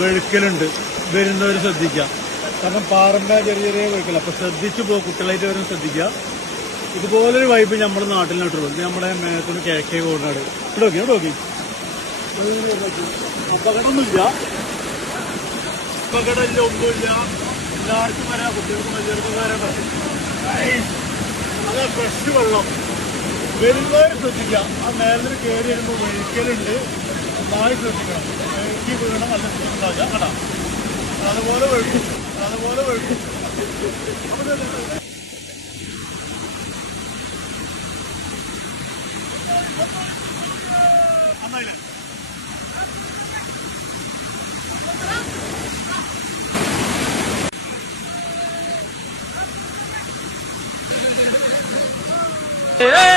വെഴുക്കലുണ്ട്, വരുന്നവർ ശ്രദ്ധിക്കുക. കാരണം പാറന്റെ ചെറിയ ചെറിയ വെഴുക്കൽ, അപ്പൊ ശ്രദ്ധിച്ചു പോകും, കുട്ടികളായിട്ട് വരും ശ്രദ്ധിക്കുക. ഇതുപോലൊരു വൈബ് നമ്മുടെ നാട്ടിലോട്ടുള്ളൂ. ഇത് നമ്മുടെ മേത്തിന് കിഴക്കേ കോർണാട്. ഇവിടെ നോക്കി അപകടമൊന്നുമില്ല, അപകടമില്ല, ഒന്നുമില്ല. എല്ലാവർക്കും വരാം, കുട്ടികൾക്കും വലിയവർക്കും വരാൻ പറ്റും. അത് ഫ്രഷ് വെള്ളം, വരുന്നവർ ശ്രദ്ധിക്കുക. ആ മേലിൽ കയറി വരുമ്പോൾ വെഴുക്കലുണ്ട്, നന്നായി ശ്രദ്ധിക്കണം. വെഴുക്കി വീണം നല്ല സുഖമുണ്ടാകുക കേട്ടോ. അതുപോലെ വെഴുക്കും. Hey!